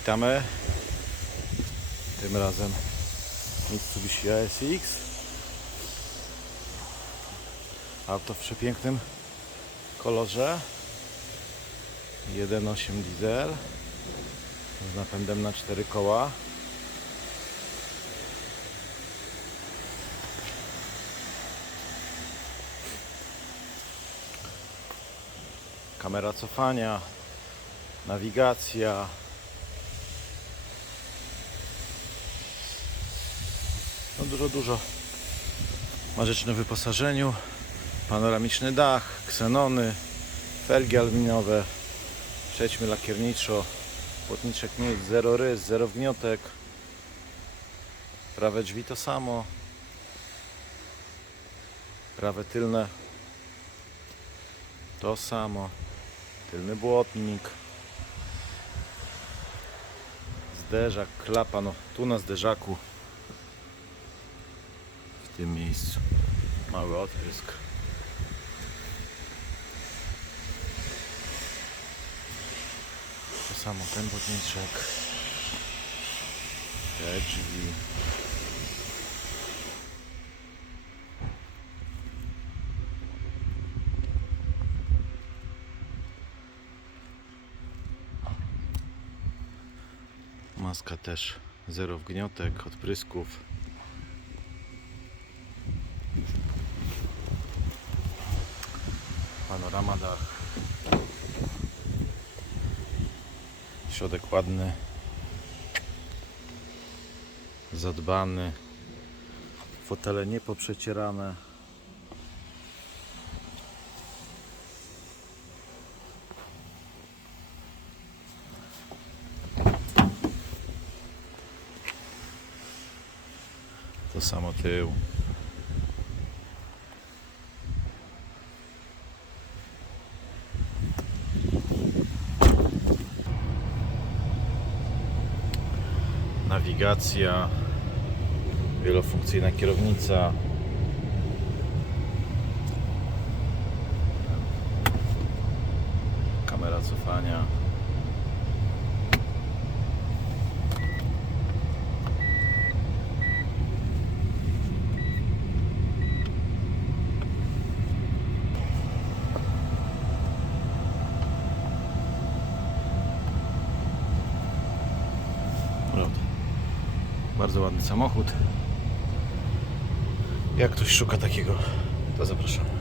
Witamy. Tym razem Mitsubishi ASX. Auto w przepięknym kolorze. 1.8 diesel z napędem na 4 koła. Kamera cofania, nawigacja. Dużo, dużo ma rzeczy na wyposażeniu. Panoramiczny dach, ksenony, felgi aluminiowe. Przejdźmy lakierniczo. Płotniczek nic, zero rys, zero wniotek. Prawe drzwi to samo. Prawe tylne to samo. Tylny błotnik. Zderzak, klapa, no tu na zderzaku. Tym miejscu. Mały odprysk. To samo ten błotniczek. Te drzwi. Maska też zero wgniotek, odprysków. Panorama dach. Środek ładny. Zadbany. Fotele nie poprzecierane. To samo tył. Nawigacja, wielofunkcyjna kierownica. Kamera cofania. Bardzo ładny samochód. Jak ktoś szuka takiego, to zapraszam.